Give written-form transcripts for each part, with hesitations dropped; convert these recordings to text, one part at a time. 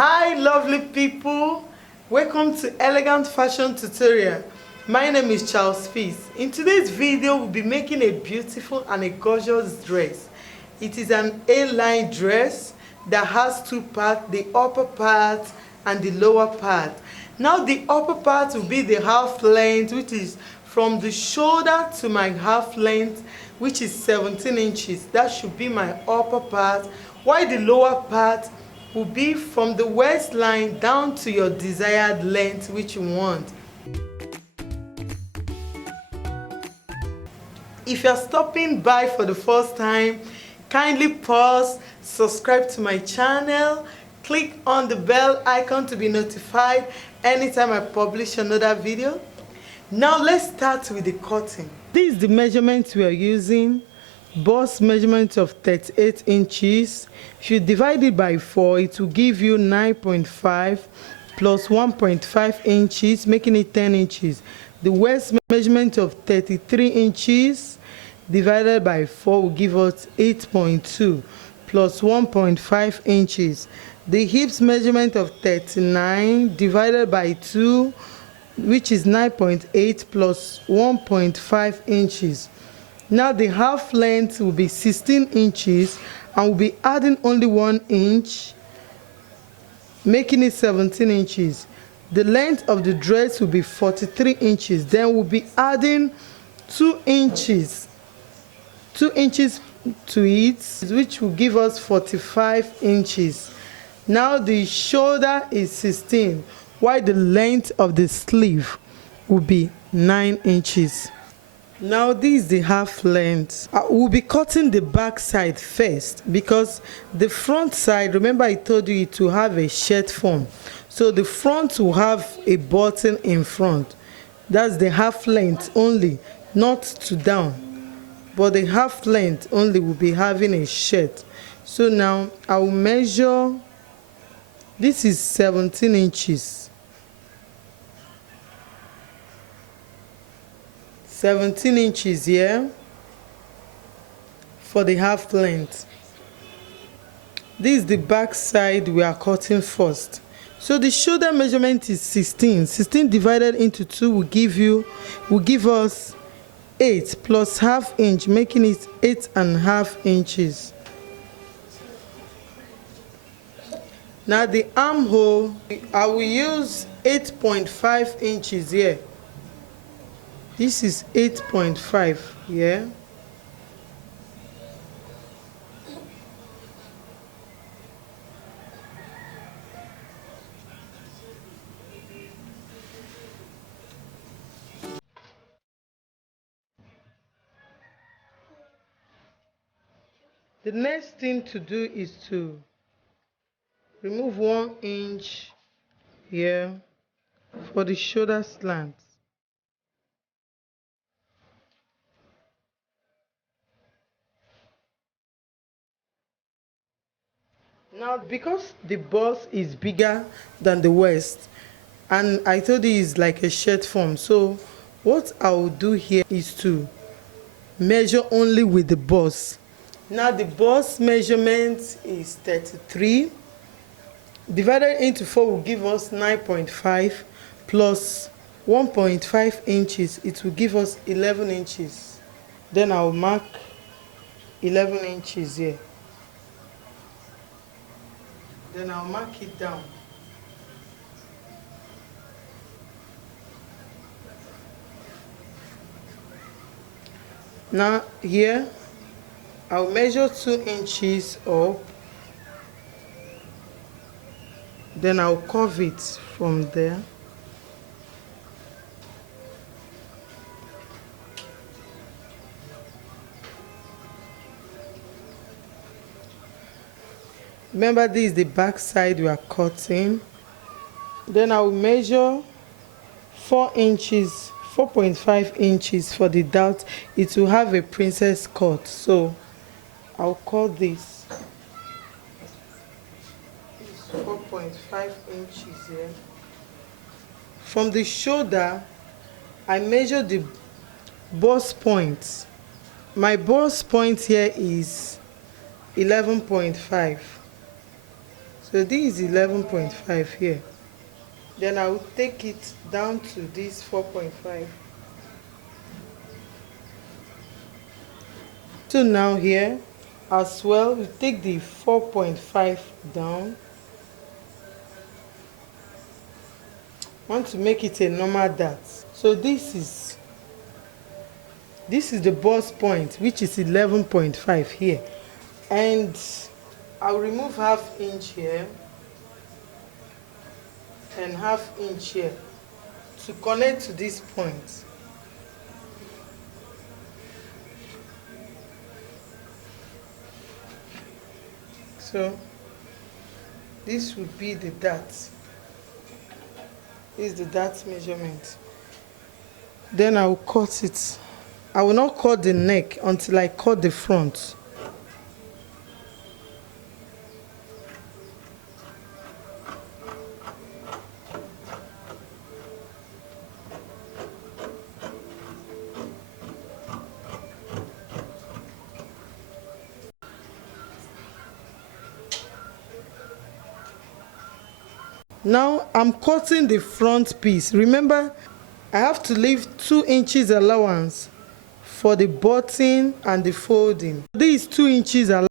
Hi lovely people, welcome to Elegant Fashion Tutorial. My name is Charles Peace. In today's video we'll be making a beautiful and a gorgeous dress. It is an A-line dress that has two parts, the upper part and the lower part. Now the upper part will be the half length, which is from the shoulder to my half length, which is 17 inches. That should be my upper part, while the lower part will be from the waistline down to your desired length which you want. If you're stopping by for the first time, kindly pause, subscribe to my channel, click on the bell icon to be notified anytime I publish another video. Now let's start with the cutting. This is the measurement we are using. Bust measurement of 38 inches. If you divide it by 4, it will give you 9.5 plus 1.5 inches, making it 10 inches. The waist measurement of 33 inches divided by 4 will give us 8.2 plus 1.5 inches. The hips measurement of 39 divided by 2, which is 9.8 plus 1.5 inches. Now the half length will be 16 inches and we'll be adding only 1 inch, making it 17 inches. The length of the dress will be 43 inches. Then we'll be adding 2 inches to it, which will give us 45 inches. Now the shoulder is 16, while the length of the sleeve will be 9 inches. Now this is the half length. We'll be cutting the back side first because the front side, remember I told you it will have a shirt form. So the front will have a button in front. That's the half length only, not to down. But the half length only will be having a shirt. So now I will measure. This is 17 inches. 17 inches here for the half length. This is the back side we are cutting first. So the shoulder measurement is 16. 16 divided into 2 will give us 8 plus half inch, making it 8.5 inches. Now the armhole, I will use 8.5 inches here. This is 8.5 here. The next thing to do is to remove 1 inch here for the shoulder slant. Now because the bust is bigger than the waist, and I told you it's like a shirt form, so what I will do here is to measure only with the bust. Now the bust measurement is 33 divided into 4 will give us 9.5 plus 1.5 inches, it will give us 11 inches. Then I'll mark 11 inches here. Then I'll mark it down. Now here I'll measure 2 inches up. Then I'll curve it from there. Remember, this is the back side we are cutting. Then I will measure 4 inches, 4.5 inches for the dart. It will have a princess cut, so I'll cut this. It's 4.5 inches here. From the shoulder, I measure the bust point. My bust point here is 11.5. So this is 11.5 here. Then I will take it down to this 4.5. So now here as well, we take the 4.5 down. I want to make it a normal dart. So this is the bust point, which is 11.5 here. And I'll remove half inch here and half inch here to connect to this point. So this would be the dart. This is the dart measurement. Then I will cut it. I will not cut the neck until I cut the front. Now I'm cutting the front piece. Remember, I have to leave 2 inches allowance for the button and the folding. This is 2 inches allowance.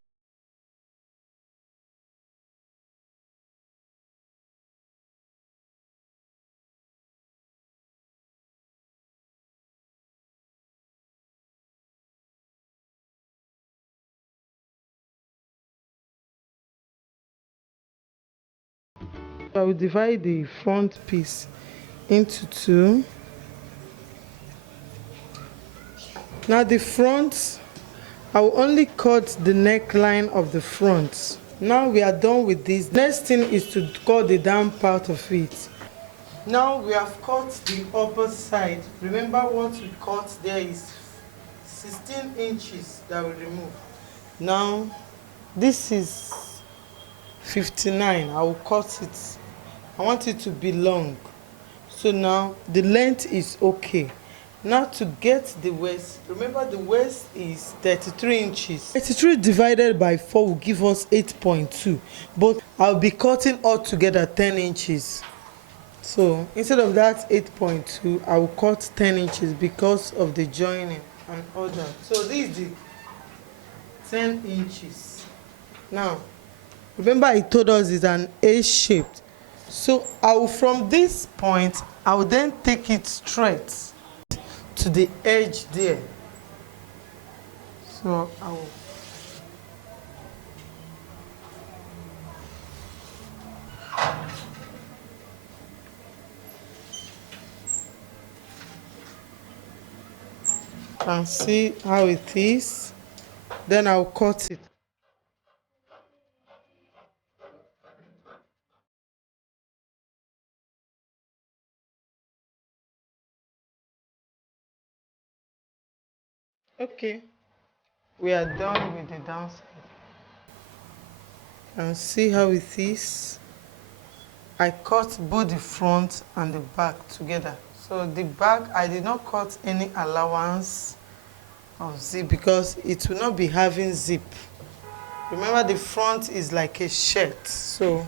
I will divide the front piece into 2. Now the front, I will only cut the neckline of the front. Now we are done with this. Next thing is to cut the down part of it. Now we have cut the upper side. Remember what we cut there is 16 inches that we remove. Now this is 59. I will cut it. I want it to be long. So now the length is okay. Now to get the waist, remember the waist is 33 inches. 33 divided by 4 will give us 8.2. But I'll be cutting all together 10 inches. So instead of that 8.2, I will cut 10 inches because of the joining and all that. So this is the 10 inches. Now, remember I told us it's an A-shaped. So I will, from this point, I will then take it straight to the edge there. So I will. And see how it is. Then I'll cut it. Okay, we are done with the downside. And see how it is. I cut both the front and the back together. So the back, I did not cut any allowance of zip because it will not be having zip. Remember the front is like a shirt, so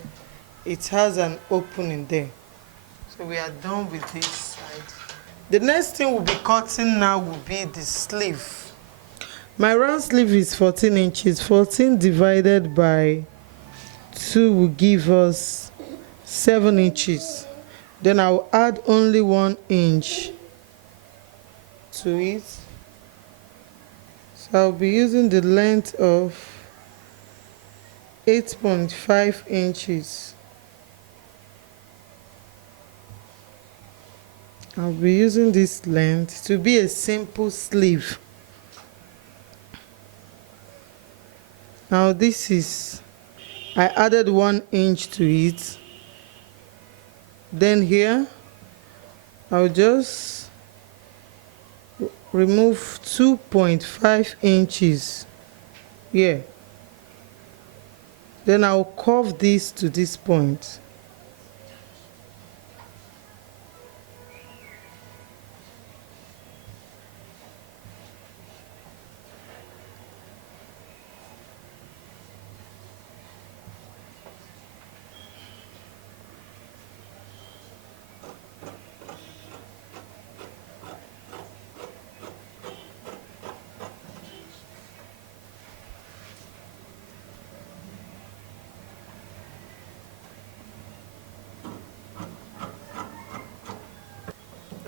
it has an opening there. So we are done with this side. The next thing we'll be cutting now will be the sleeve. My round sleeve is 14 inches. 14 divided by 2 will give us 7 inches. Then I'll add only 1 inch to it. So I'll be using the length of 8.5 inches. I'll be using this length to be a simple sleeve. Now this is, I added 1 inch to it. Then here, I'll just remove 2.5 inches here. Then I'll curve this to this point.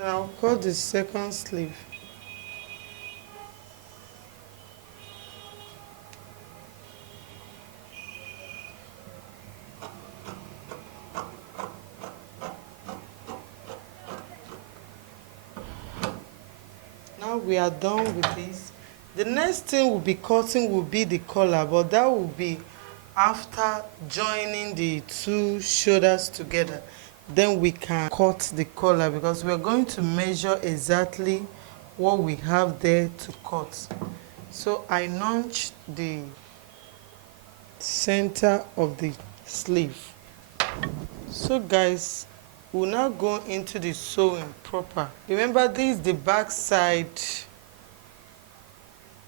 I'll cut the second sleeve. Now we are done with this. The next thing we'll be cutting will be the collar, but that will be after joining the two shoulders together. Then we can cut the collar, because we're going to measure exactly what we have there to cut. So I notched the center of the sleeve. So guys, we'll now go into the sewing proper. Remember, this is the back side.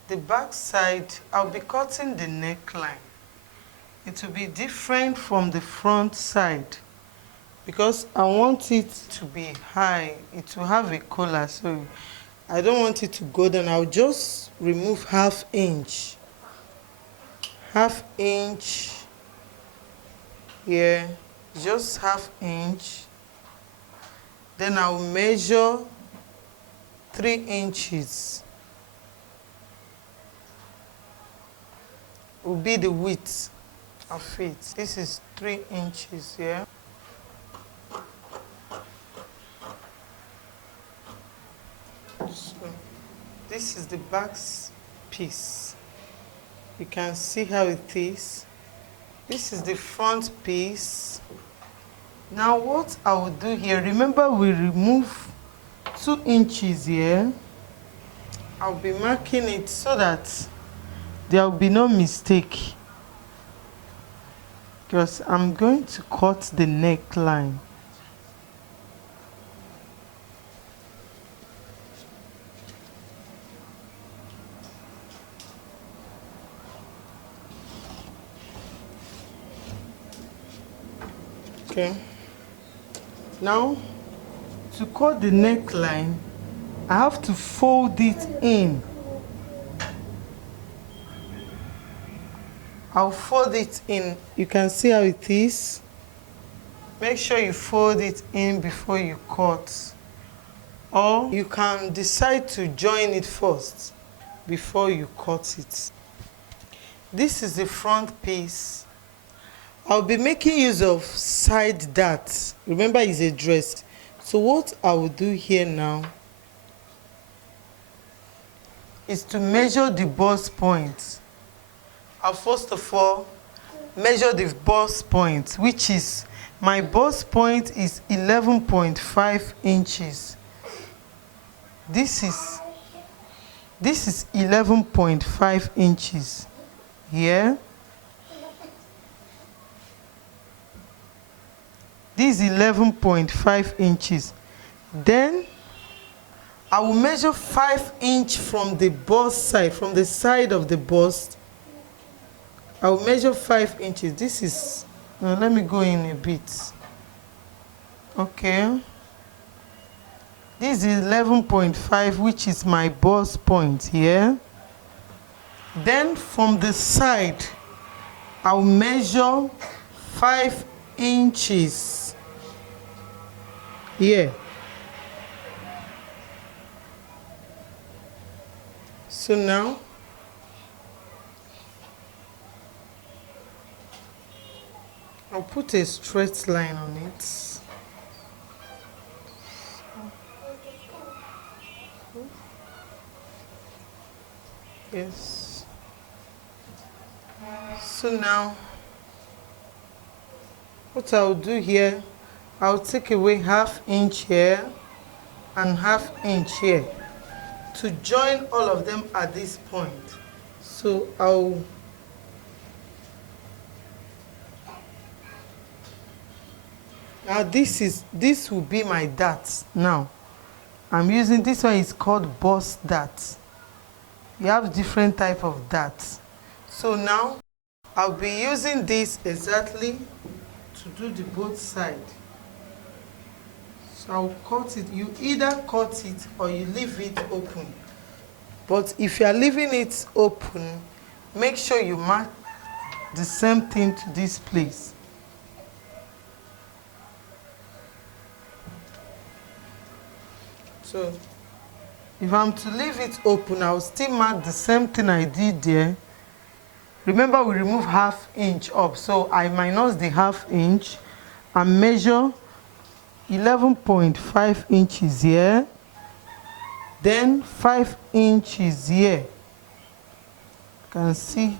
The back side, I'll be cutting the neckline. It will be different from the front side, because I want it to be high. It will have a collar, so I don't want it to go down. I'll just remove half inch here, just half inch. Then I'll measure 3 inches. Will be the width of it. This is 3 inches here. So this is the back piece. You can see how it is. This is the front piece. Now what I will do here, remember we remove 2 inches here. I'll be marking it so that there will be no mistake, because I'm going to cut the neckline. Okay. Now, to cut the neckline, I have to fold it in. I'll fold it in. You can see how it is. Make sure you fold it in before you cut. Or you can decide to join it first before you cut it. This is the front piece. I'll be making use of side dart. Remember, it's a dress. So what I will do here now is to measure the bust point. I'll first of all measure the bust point, which is, my bust point is 11.5 inches. This is 11.5 inches here. This is 11.5 inches. Then I will measure 5 inches from the bust side, from the side of the bust. I will measure 5 inches. This is, now let me go in a bit. Okay. This is 11.5, which is my bust point here. Then from the side, I'll measure 5 inches here. So now, I'll put a straight line on it. Yes. So now, what I'll do here, I'll take away half inch here and half inch here to join all of them at this point. So now this will be my dart. Now I'm using this one, is called bust dart. You have different type of darts. So now I'll be using this exactly to do the both side. So I'll cut it. You either cut it or you leave it open. But if you are leaving it open, make sure you mark the same thing to this place. So if I'm to leave it open, I'll still mark the same thing I did there. Remember, we remove ½ inch up, so I minus the ½ inch and measure 11.5 inches here, then 5 inches here. You can see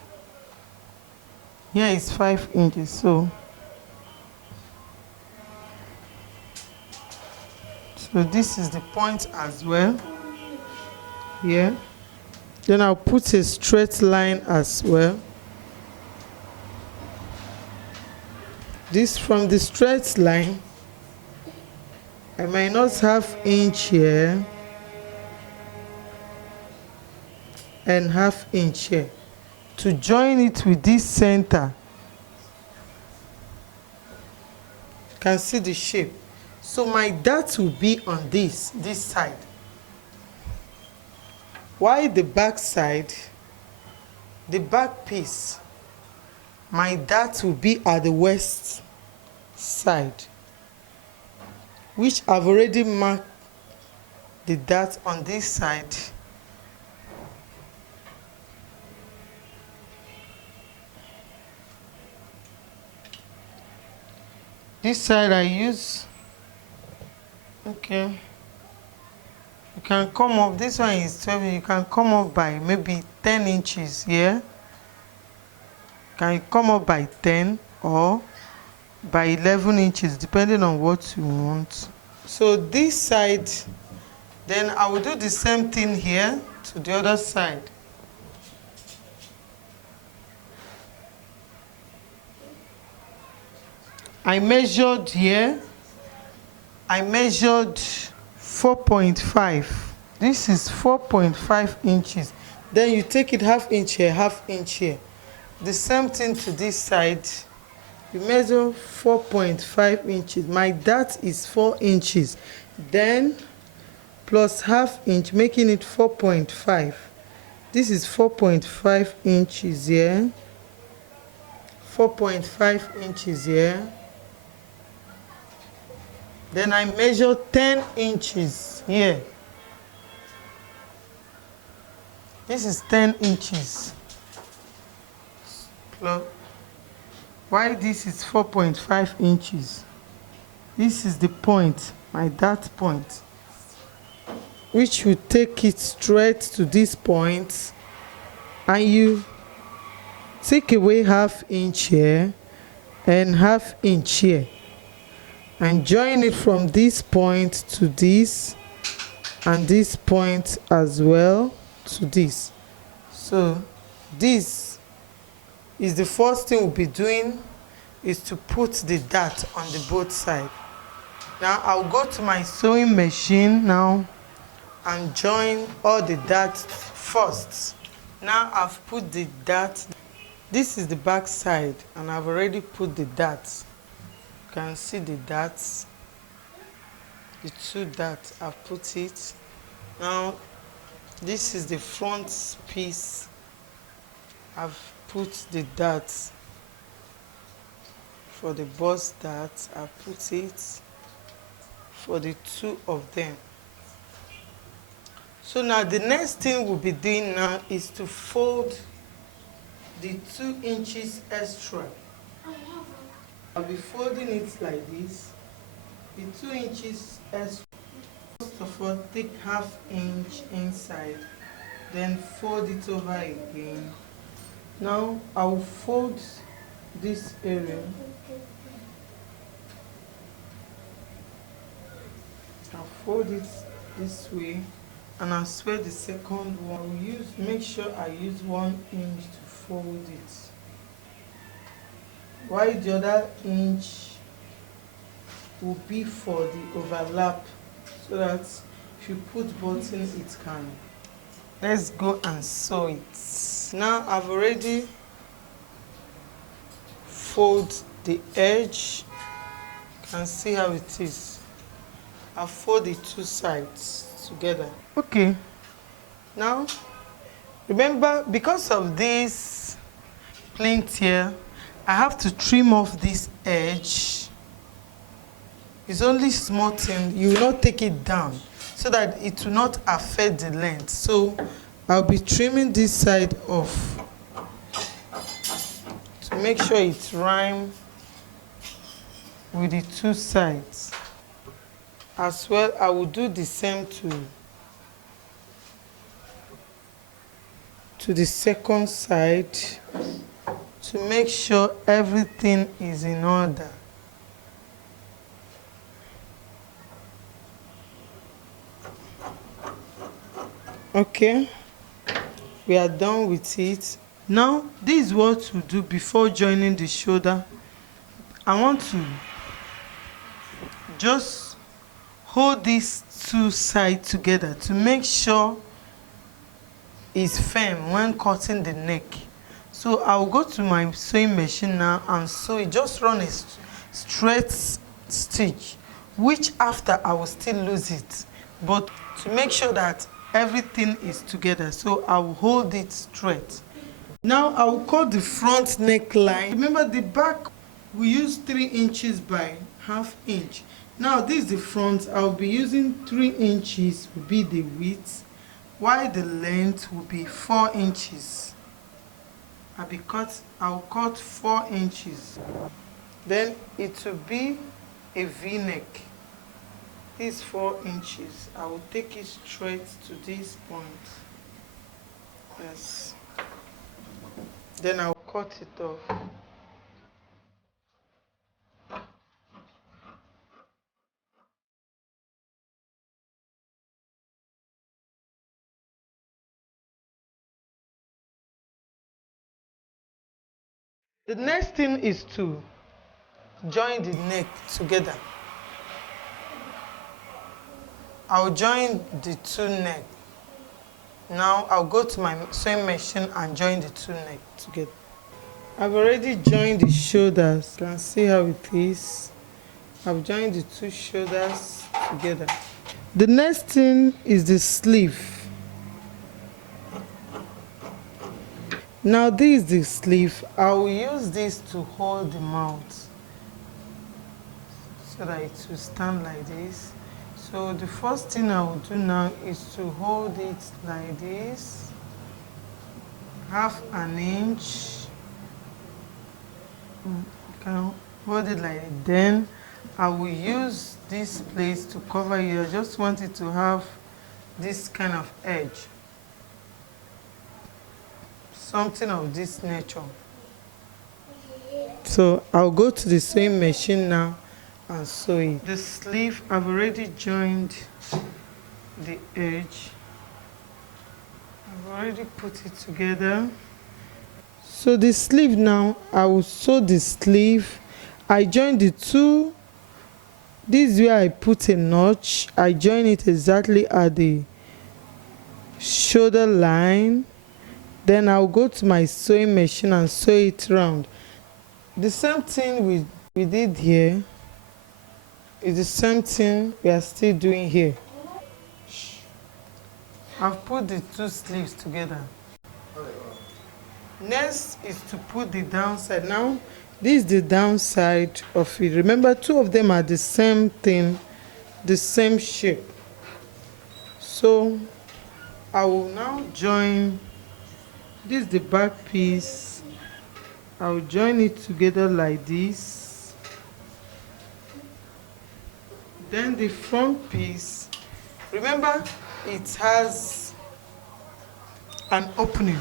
here is 5 inches, so this is the point as well here. Then I'll put a straight line as well. This from the straight line, I minus ½ inch here and ½ inch here to join it with this center. You can see the shape. So my dart will be on this side. While the back side, the back piece, my dart will be at the west side, which I've already marked the dart on this side. This side I use, okay, you can come up, this one is 12, you can come up by maybe 10 inches here. Can come up by 10 or by 11 inches, depending on what you want. So this side, then I will do the same thing here to the other side. I measured here, I measured 4.5. This is 4.5 inches. Then you take it ½ inch here, ½ inch here. The same thing to this side. You measure 4.5 inches. My dart is 4 inches. Then plus ½ inch, making it 4.5. This is 4.5 inches here. 4.5 inches here. Then I measure 10 inches here. This is 10 inches. Why this is 4.5 inches? This is the point, my dart point, which will take it straight to this point, and you take away ½ inch here and ½ inch here, and join it from this point to this, and this point as well to this. So this is the first thing we'll be doing, is to put the dart on the both sides. Now I'll go to my sewing machine now and join all the darts first. Now I've put the dart. This is the back side, and I've already put the darts. You can see the darts, the 2 darts. I've put it. Now this is the front piece. I've put the darts. For the bust dart, I've put it for the 2 of them. So now the next thing we'll be doing now is to fold the 2 inches extra. I'll be folding it like this. The 2 inches extra. First of all, take ½ inch inside, then fold it over again. Now I'll fold this area. I'll fold it this way, and I'll spread the second one. Make sure I use 1 inch to fold it, while the other inch will be for the overlap, so that if you put button, it can. Let's go and sew it. Now I've already fold the edge. You can see how it is. I fold the 2 sides together. Okay. Now, remember, because of this plinth here, I have to trim off this edge. It's only small thing. You will not take it down. so that it will not affect the length. So I'll be trimming this side off to make sure it rhymes with the two sides. As well, I will do the same to the second side to make sure everything is in order. Okay, we are done with it. Now, this is what we do before joining the shoulder. I want to just hold these two sides together to make sure it's firm when cutting the neck. So I'll go to my sewing machine now and sew it. Just run a straight stitch, which after I will still lose it, but to make sure that everything is together. So I will hold it straight. Now I will cut the front neckline. Remember the back we use 3 inches by ½ inch. Now this is the front. I'll be using 3 inches will be the width, while the length will be 4 inches. I'll cut 4 inches. Then it will be a V-neck. This 4 inches. I will take it straight to this point. Yes. Then I'll cut it off. The next thing is to join the neck together. I'll join the two neck. Now I'll go to my sewing machine and join the two neck together. I've already joined the shoulders. You can see how it is. I've joined the two shoulders together. The next thing is the sleeve. Now this is the sleeve. I will use this to hold the mouth so that it will stand like this. So the first thing I will do now is to hold it like this, ½ inch. You can hold it like that. Then I will use this place to cover it. I just want it to have this kind of edge, something of this nature. So I'll go to the sewing machine now and sew it. The sleeve, I've already joined the edge. I've already put it together. So the sleeve now, I will sew the sleeve. I join the two. This is where I put a notch. I join it exactly at the shoulder line. Then I'll go to my sewing machine and sew it round. The same thing we did here is the same thing we are still doing here. I've put the two sleeves together. Next is to put the downside. Now this is the downside of it. Remember, two of them are the same thing, the same shape. So I will now join. This is the back piece. I will join it together like this. Then the front piece, remember it has an opening.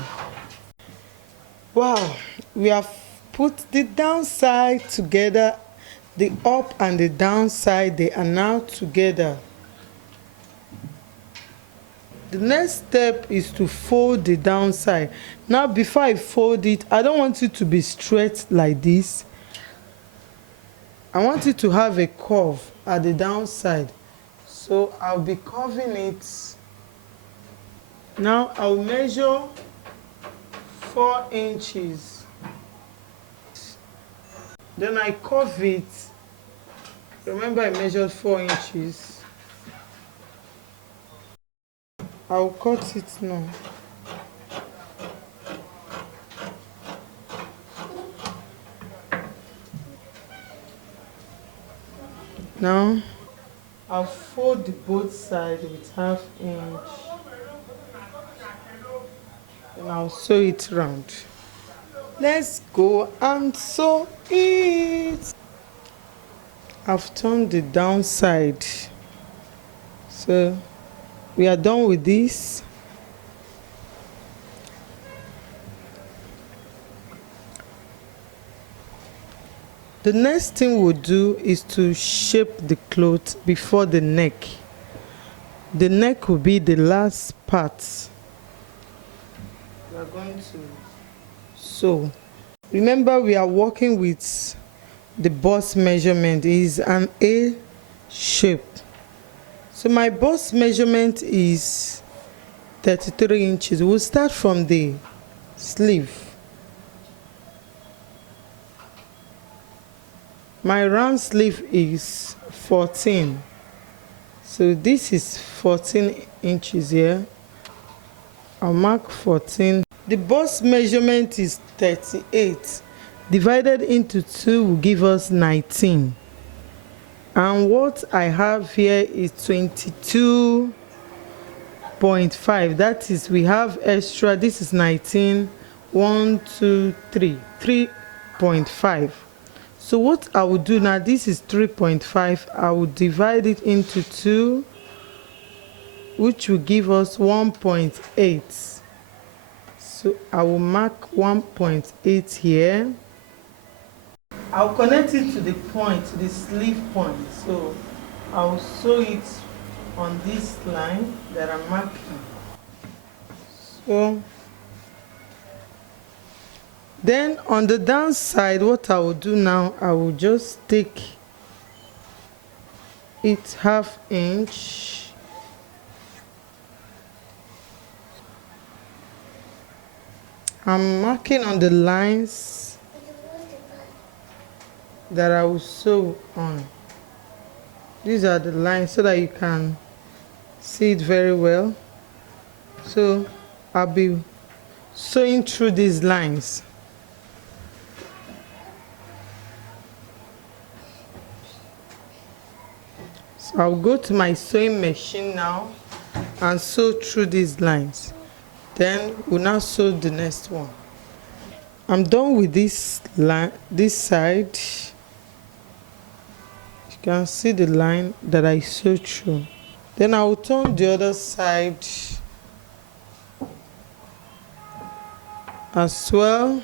Wow, we have put the downside together. The up and the downside, they are now together. The next step is to fold the downside. Now before I fold it, I don't want it to be straight like this. I want it to have a curve at the downside. So I'll be curving it. Now I'll measure 4 inches. Then I curve it. Remember I measured 4 inches. I'll cut it now. Now I'll fold the both sides with 1/2 inch, and I'll sew it round. Let's go and sew it. I've turned the downside, so we are done with this. The next thing we'll do is to shape the cloth before the neck. The neck will be the last part we are going to sew. Remember, we are working with the bust measurement. It is an A shape. So my bust measurement is 33 inches. We'll start from the sleeve. My round sleeve is 14. So this is 14 inches here. I'll mark 14. The bust measurement is 38. Divided into 2 will give us 19. And what I have here is 22.5. That is, we have extra. This is 19. 1, 2, 3. 3.5. So what I will do now, this is 3.5. I will divide it into 2, which will give us 1.8. So I will mark 1.8 here. I'll connect it to the point, to the sleeve point. So I'll sew it on this line that I'm marking. So then on the downside, what I will do now, I will just take it 1/2 inch. I'm marking on the lines that I will sew on. These are the lines so that you can see it very well. So I'll be sewing through these lines. So I'll go to my sewing machine now and sew through these lines. Then we'll now sew the next one. I'm done with this line, this side. You can see the line that I sewed through. Then I will turn the other side as well.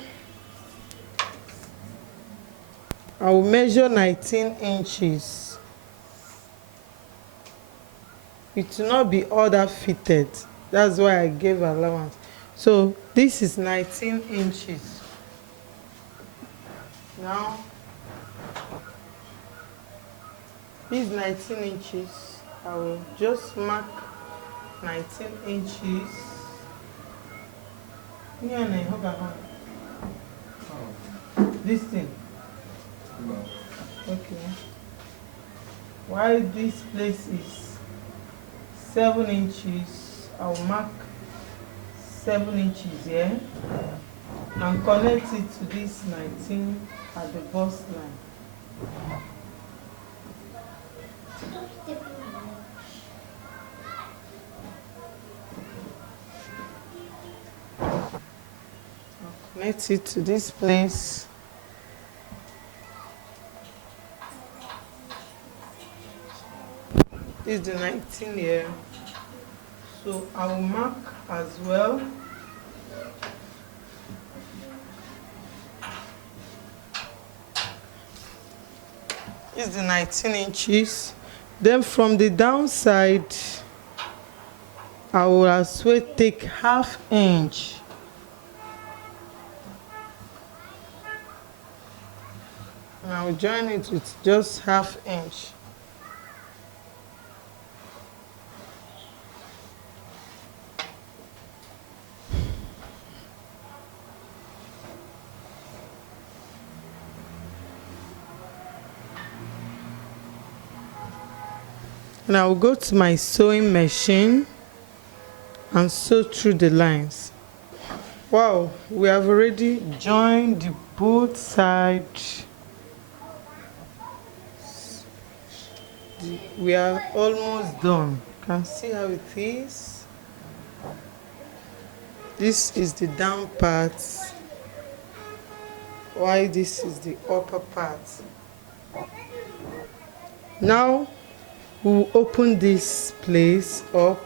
I will measure 19 inches. It will not be all that fitted. That's why I gave allowance. So this is 19 inches. Now, this 19 inches. I will just mark 19 inches. Yeah, this thing. Okay. While this place is 7 inches, I'll mark 7 inches here and connect it to this 19 at the bust line. I'll connect it to this place. This is the 19 here. So I will mark as well. This is the 19 inches. Then from the downside, I will as well take 1/2 inch. And I will join it with just 1/2 inch. And I will go to my sewing machine and sew through the lines. Wow, we have already joined the both sides. We are almost done. You can see how it is. This is the down part, while this is the upper part. Now we'll open this place up.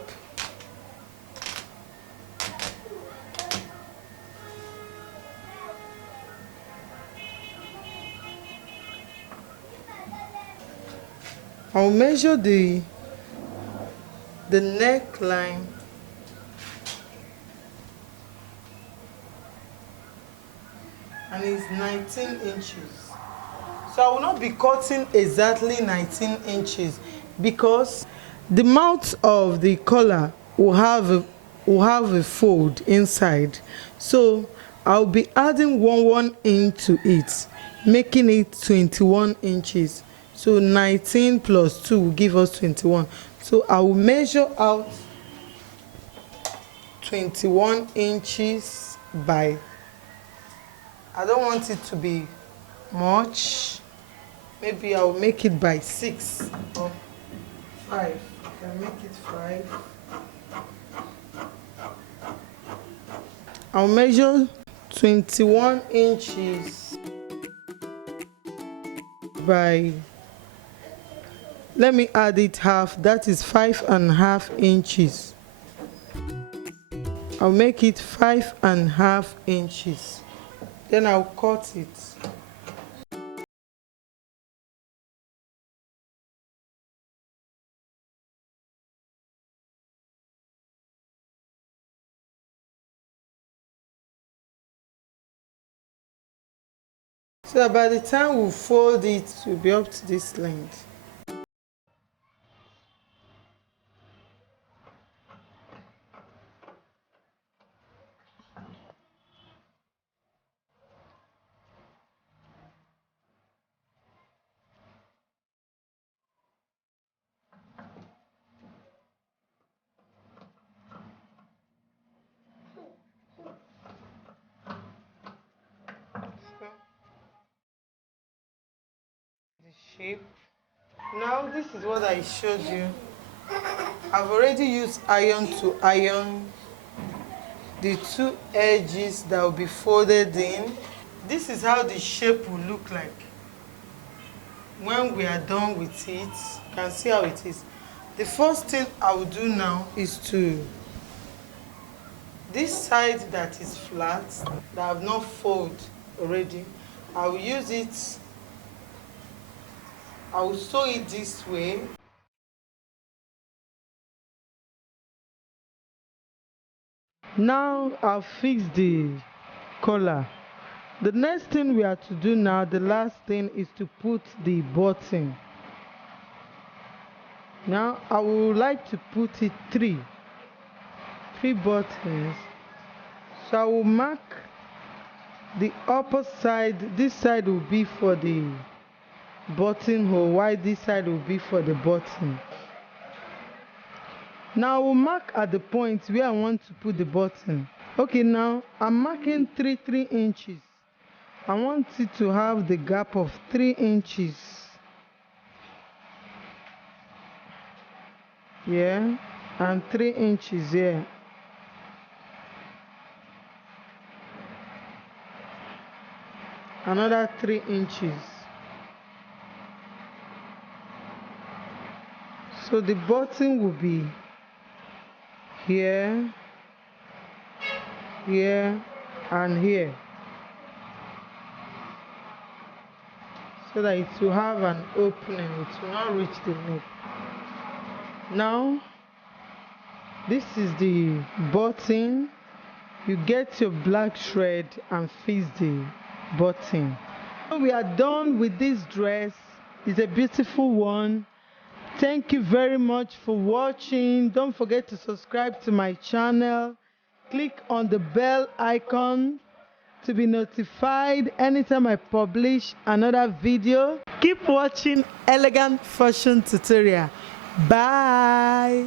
I'll measure the neckline, and it's 19 inches. So I will not be cutting exactly 19 inches because the mouth of the collar will have a fold inside. So I'll be adding 1 inch to it, making it 21 inches. So 19 plus 2 will give us 21. So I will measure out 21 inches by, I don't want it to be much. Maybe I'll make it by 6 or 5. I can make it 5. I'll measure 21 inches by, let me add it half, that is 5.5 inches. I'll make it 5.5 inches. Then I'll cut it. So that by the time we fold it, we'll be up to this length. The shape. Now this is what I showed you. I've already used iron to iron the 2 edges that will be folded in. This is how the shape will look like when we are done with it. You can see how it is. The first thing I will do now is to, this side that is flat, that I have not folded already, I will use it, I will sew it this way. Now I'll fix the collar. The next thing we have to do now, the last thing, is to put the button. Now I would like to put it three buttons. So I will mark the upper side. This side will be for the buttonhole, while this side will be for the button. Now I will mark at the point where I want to put the button. Okay, now I'm marking 3 inches. I want it to have the gap of 3 inches. Yeah, and 3 inches here. Another 3 inches. So the button will be here, here, and here, so that it will have an opening. It will not reach the neck. Now this is the button. You get your black thread and fix the button. We are done with this dress. It's a beautiful one. Thank you very much for watching. Don't forget to subscribe to my channel. Click on the bell icon to be notified anytime I publish another video. Keep watching Elegant Fashion Tutorial. Bye.